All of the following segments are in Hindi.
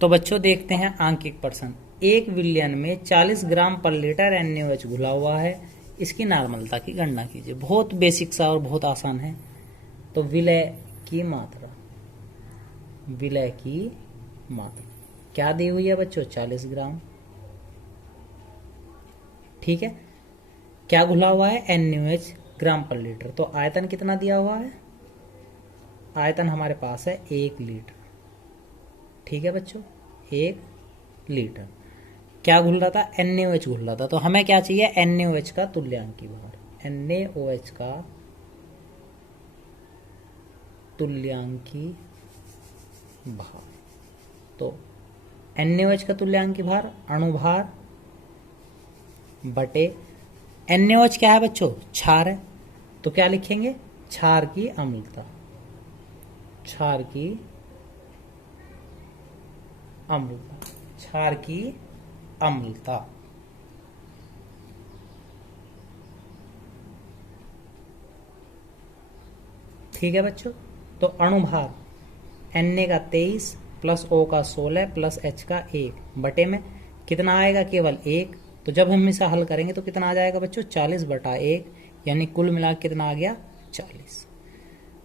तो बच्चों देखते हैं आंकिक प्रश्न। 1 विलयन में 40 ग्राम पर लीटर NaOH घुला हुआ है, इसकी नॉर्मलता की गणना कीजिए। बहुत बेसिक सा और बहुत आसान है। तो विलय की मात्रा, विलय की मात्रा क्या दी हुई है बच्चों? 40 ग्राम। ठीक है, क्या घुला हुआ है? NaOH ग्राम पर लीटर। तो आयतन कितना दिया हुआ है? आयतन हमारे पास है 1 लीटर। ठीक है बच्चों, 1 लीटर। क्या घुल रहा था? NaOH घुल रहा था। तो हमें क्या चाहिए? NaOH का तुल्यांकी भार, NaOH का तुल्यांकी भार। तो NaOH का तुल्यांकी भार अणुभार बटे NaOH क्या है बच्चों? क्षार है। तो क्या लिखेंगे? क्षार की अम्लता, क्षार की अम्लता, क्षार की अम्लता। ठीक है बच्चों। तो अणुभार Na का 23 प्लस O का 16 प्लस H का 1 बटे में कितना आएगा? केवल 1। तो जब हम इसे हल करेंगे तो कितना आ जाएगा बच्चों? 40 बटा 1, यानी कुल मिला कितना आ गया? 40।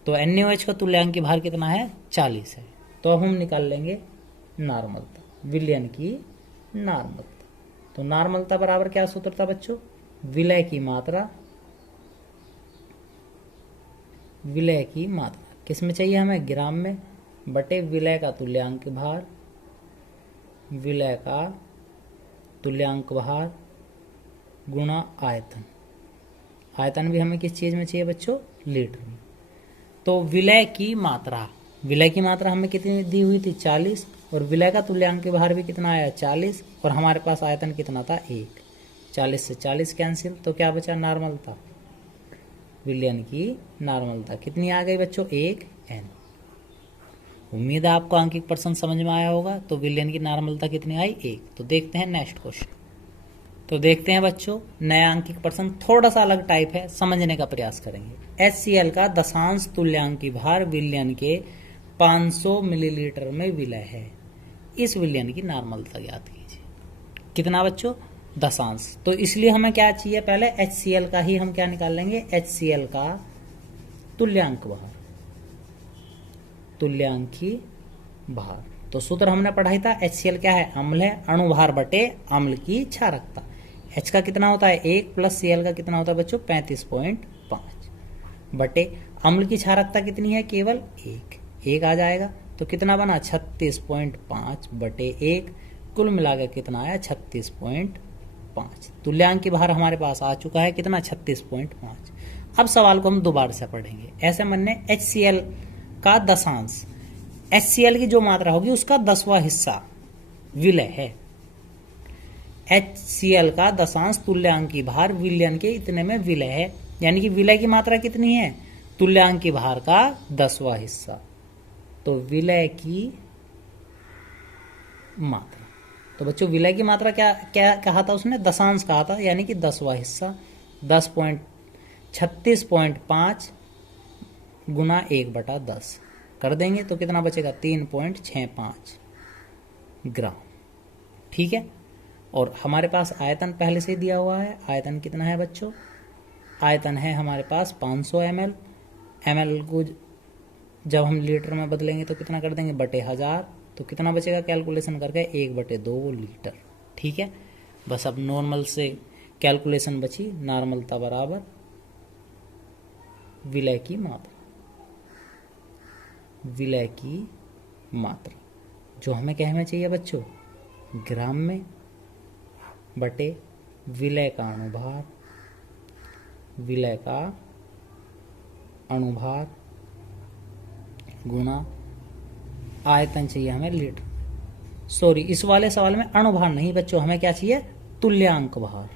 तो NaOH का तुल्यांकी भार कितना है? 40 है। तो अब हम निकाल लेंगे नॉर्मलता, विलयन की नॉर्मलता। तो नॉर्मलता बराबर क्या सूत्र था बच्चों? विलय की मात्रा, विलय की मात्रा किस में चाहिए हमें? ग्राम में, बटे विलय का तुल्यांक भार, विलय का तुल्यांक भार गुणा आयतन। आयतन भी हमें किस चीज में चाहिए बच्चों? लीटर में। तो विलय की मात्रा, विलय की मात्रा हमें कितनी दी हुई थी? 40। और विलय का तुल्यांक भार भी कितना आया? 40। और हमारे पास आयतन कितना था? 1। 40 से 40 कैंसिल, तो क्या बचा? नॉर्मलता, विलयन की नॉर्मलता कितनी आ गई बच्चों? 1n। उम्मीद है आपको आंकिक प्रश्न समझ में आया होगा। तो विलयन की नॉर्मलता कितनी आई? 1। तो देखते हैं नेक्स्ट क्वेश्चन। तो देखते हैं बच्चों नया आंकिक प्रश्न, थोड़ा सा अलग टाइप है, समझने का प्रयास करेंगे। HCl का दशांश तुल्यांकी भार विलयन के 500 मिलीलीटर में विलय है, इस विलयन की नॉर्मलता ज्ञात कीजिए। कितना बच्चों? दशांश। तो इसलिए हमें क्या चाहिए? पहले HCl का ही हम क्या निकाल लेंगे? HCl का तुल्यांक भार, तुल्यांकी भार। तो सूत्र हमने पढ़ाई था, HCl क्या है? अम्ल है, अणुभार बटे अम्ल की क्षारकता। H का कितना होता है? 1 प्लस Cl का कितना होता है बच्चों? 35.5 बटे अम्ल की क्षारकता कितनी है? केवल 1 आ जाएगा। तो कितना बना? 36.5 बटे 1, कुल मिलाकर कितना आया? 36.5। तुल्यांकी भार हमारे पास आ चुका है कितना? 36.5। अब सवाल को हम दोबारा से पढ़ेंगे। ऐसे मानने HCl का दशांश, HCl की जो मात्रा होगी उसका 10वां हिस्सा विलय है। HCl का दशांश तुल्यांकी भार विलयन के इतने में विलय है, यानी कि विलय की मात्रा कितनी है? तुल्यांकी भार का 10वां हिस्सा। तो विलय की मात्रा, तो बच्चों विलय की मात्रा क्या क्या कहा था उसने? दशांश कहा था, यानी कि 10वां हिस्सा। 36.5 गुना 1/10 कर देंगे तो कितना बचेगा? 3.65 ग्राम। ठीक है। और हमारे पास आयतन पहले से दिया हुआ है। आयतन कितना है बच्चों? आयतन है हमारे पास 500 ml। ml को जब हम लीटर में बदलेंगे तो कितना कर देंगे? बटे 1000। तो कितना बचेगा कैलकुलेशन करके? 1/2 लीटर। ठीक है। बस अब नॉर्मल से कैलकुलेशन बची, नॉर्मलता बराबर विलय की मात्रा, विलय की मात्रा जो हमें क्या में चाहिए बच्चों? ग्राम में, बटे विलय का अणुभार, विलय का अणुभार गुणा आयतन चाहिए हमें लीटर। सॉरी, इस वाले सवाल में अणुभार नहीं बच्चों, हमें क्या चाहिए? तुल्यांक भार,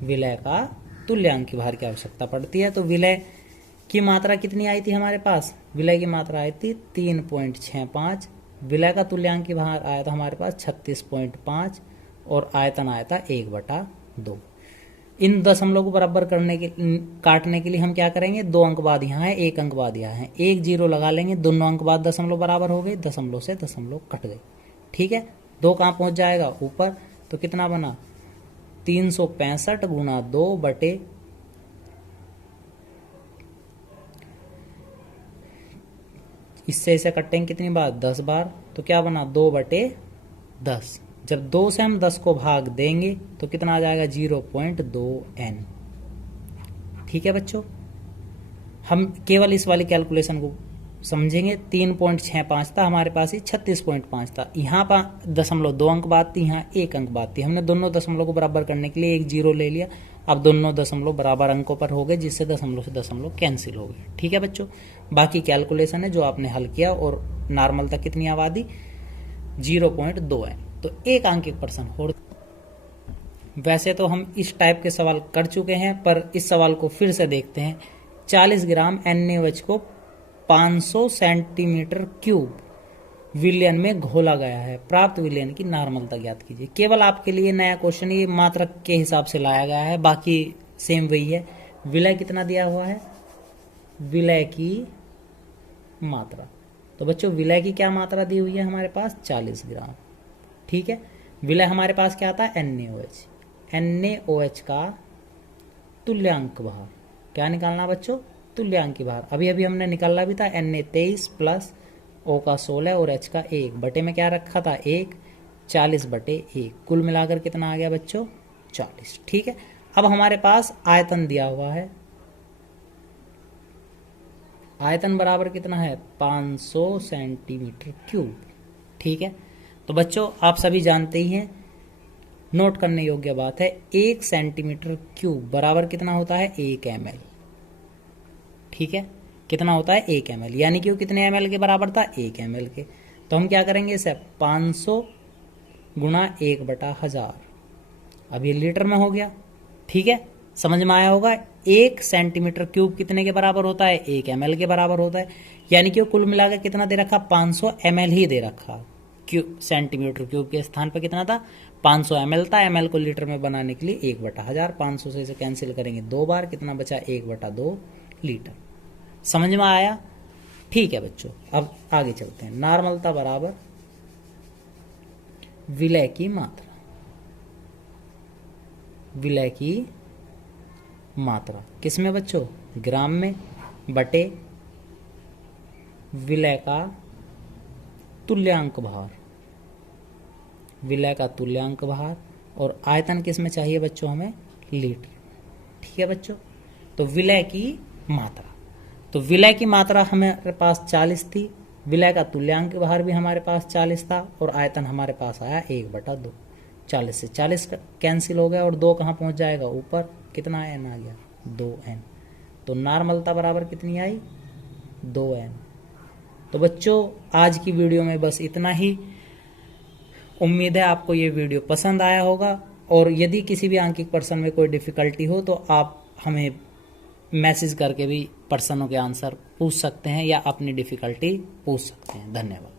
विलय का तुल्यांक भार की आवश्यकता पड़ती है। तो विलय की मात्रा कितनी आई थी हमारे पास? विलय की मात्रा आई थी 3.65। विलय का तुल्यांक भार आया था हमारे पास 36.5 और आयतन आया था 1/2। इन दशमलव को बराबर करने के काटने के लिए हम क्या करेंगे, 2 अंक बाद यहाँ है, 1 अंक बाद यहाँ है, 1 0 लगा लेंगे, दोनों अंक बाद दशमलव बराबर हो गए, दशमलव से दशमलव कट गए। ठीक है, 2 कहाँ पहुंच जाएगा, ऊपर। तो कितना बना, 365 गुना 2 बटे इससे इसे कटेंगे कितनी बार, 10 बार। तो क्या बना, 2 बटे 10। जब 2 से हम 10 को भाग देंगे तो कितना आ जाएगा, 0.2n। ठीक है बच्चों, हम केवल इस वाली कैलकुलेशन को समझेंगे। 3.65 था हमारे पास, ही 36.5 था। यहाँ पर दशमलव 2 अंक बाद थी, यहाँ 1 अंक बाद थी। हमने दोनों दशमलव को बराबर करने के लिए एक 0 ले लिया। अब दोनों दशमलव बराबर अंकों पर हो गए, जिससे दशमलव से दशमलव कैंसिल हो गए। ठीक है बच्चों, बाकी कैलकुलेशन है जो आपने हल किया। और नॉर्मल तक कितनी आबादी, 0.2n। तो 1 अंक 1% हो। वैसे तो हम इस टाइप के सवाल कर चुके हैं, पर इस सवाल को फिर से देखते हैं। 40 ग्राम NaOH को 500 सेंटीमीटर क्यूब विलयन में घोला गया है, प्राप्त विलयन की नॉर्मलता ज्ञात कीजिए। केवल आपके लिए नया क्वेश्चन, ये मात्रक के हिसाब से लाया गया है, बाकी सेम वही है। विलय कितना दिया हुआ है, विलय की मात्रा। तो बच्चों विलय की क्या मात्रा दी हुई है हमारे पास, 40 ग्राम। ठीक है, विलय हमारे पास क्या आता है, NaOH। NaOH का तुल्यांक भार क्या निकालना बच्चों, तुल्यांकी भार। अभी अभी हमने निकाला भी था, Na23 प्लस O का 16 और H का 1 बटे में क्या रखा था, 1, 40 बटे 1। कुल मिलाकर कितना आ गया बच्चों, 40। ठीक है, अब हमारे पास आयतन दिया हुआ है। आयतन बराबर कितना है, 500 सेंटीमीटर क्यूब। ठीक है, तो बच्चों आप सभी जानते ही हैं, नोट करने योग्य बात है, 1 सेंटीमीटर क्यूब बराबर कितना होता है, 1 ml। ठीक है, कितना होता है, 1 ml, यानी कि वो कितने ml के बराबर था, 1 ml के। तो हम क्या करेंगे इसे, 500 गुणा 1/1000। अब ये लीटर में हो गया। ठीक है, समझ में आया होगा। 1 सेंटीमीटर क्यूब कितने के बराबर होता है, 1 ml के बराबर होता है। यानी कि वो कुल मिलाकर कितना दे रखा, 500 ml ही दे रखा। क्यूब सेंटीमीटर क्यूब के स्थान पर कितना था, 500 ml था। ml को लीटर में बनाने के लिए 1/1000, 500 से इसे कैंसिल करेंगे 2 बार, कितना बचा, 1/2 लीटर। समझ में आया। ठीक है बच्चों, अब आगे चलते हैं। नॉर्मलता बराबर विलय की मात्रा। विलय की मात्रा किस में बच्चों, ग्राम में, बटे विलय का तुल्यांक भार। विलय का तुल्यांक भार। और आयतन किस में चाहिए बच्चों, हमें लीटर। ठीक है बच्चों, तो विलय की मात्रा। तो विलय की मात्रा हमारे पास 40 थी, विलय का तुल्यांक भार भी हमारे पास 40 था, और आयतन हमारे पास आया 1/2। 40 से 40 कैंसिल हो गया, और 2 कहाँ पहुंच जाएगा, ऊपर। कितना n आ गया, 2n। तो नॉर्मलता बराबर कितनी आई, 2n। तो बच्चों आज की वीडियो में बस इतना ही। उम्मीद है आपको ये वीडियो पसंद आया होगा, और यदि किसी भी आंकिक प्रश्न में कोई डिफिकल्टी हो तो आप हमें मैसेज करके भी प्रश्नों के आंसर पूछ सकते हैं, या अपनी डिफिकल्टी पूछ सकते हैं। धन्यवाद।